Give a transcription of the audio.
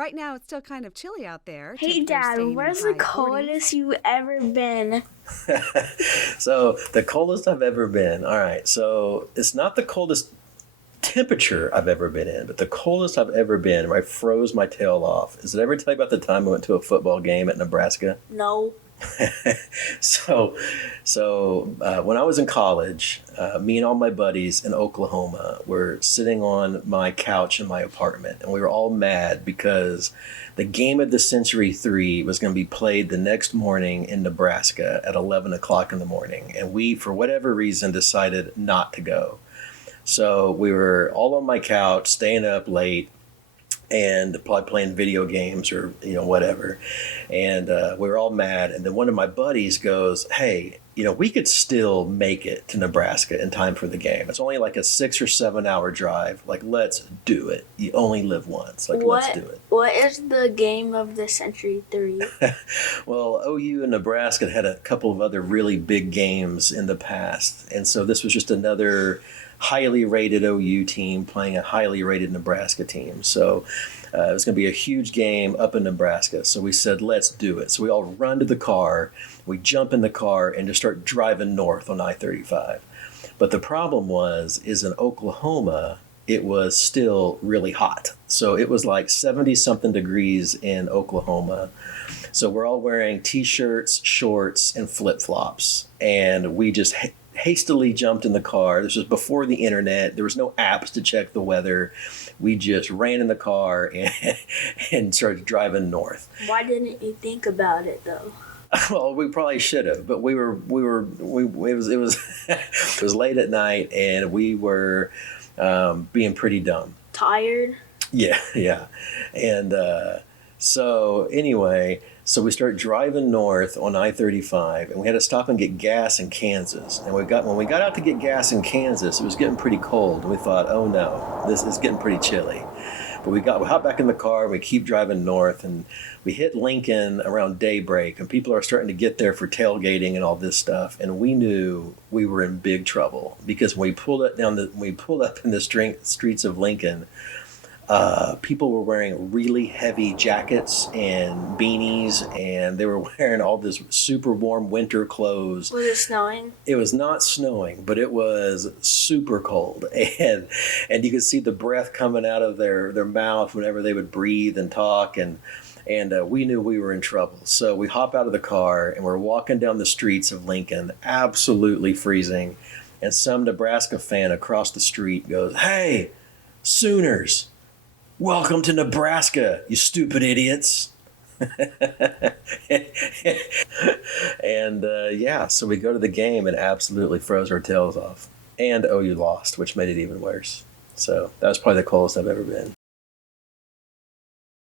Right now, it's still kind of chilly out there. Hey, Temperatures Dad, staying in the where's the high 40s. coldest you ever been? So the coldest I've ever been. All right. So it's not the coldest temperature I've ever been in, but the coldest I've ever been where I froze my tail off. Is it ever tell you about the time I went to a football game at Nebraska? No. so, when I was in college, me and all my buddies in Oklahoma were sitting on my couch in my apartment, and we were all mad because the game of the Century 3 was going to be played the next morning in Nebraska at 11 o'clock in the morning, and we, for whatever reason, decided not to go. So we were all on my couch, staying up late, and probably playing video games or whatever, and we were all mad. And then one of my buddies goes, "Hey, we could still make it to Nebraska in time for the game. It's only like a 6 or 7 hour drive. Like, let's do it. You only live once. Like, let's do it." What is the game of the Century 3? Well, OU and Nebraska had a couple of other really big games in the past, and so this was just another highly rated OU team playing a highly rated Nebraska team. So it was going to be a huge game up in Nebraska. So we said, let's do it. So we all run to the car, we jump in the car and just start driving north on I-35. But the problem is in Oklahoma, it was still really hot. So it was like 70 something degrees in Oklahoma. So we're all wearing t-shirts, shorts, and flip-flops. And we just hastily jumped in the car. This was before the internet. There was no apps to check the weather. We just ran in the car and started driving north. Why didn't you think about it though? Well, we probably should have, but it was it was late at night, and we were being pretty dumb. Tired? Yeah. And so anyway, so we started driving north on I-35, and we had to stop and get gas in Kansas. And when we got out to get gas in Kansas, it was getting pretty cold. And we thought, oh no, this is getting pretty chilly. But we hopped back in the car, and we keep driving north, and we hit Lincoln around daybreak, and people are starting to get there for tailgating and all this stuff. And we knew we were in big trouble, because when we pulled up in the streets of Lincoln, people were wearing really heavy jackets and beanies, and they were wearing all this super warm winter clothes. Was it snowing? It was not snowing, but it was super cold, and you could see the breath coming out of their mouth whenever they would breathe and talk, and we knew we were in trouble. So we hop out of the car, and we're walking down the streets of Lincoln, absolutely freezing, and some Nebraska fan across the street goes, "Hey, Sooners! Welcome to Nebraska, you stupid idiots." And so we go to the game and absolutely froze our tails off. And OU lost, which made it even worse. So that was probably the coldest I've ever been.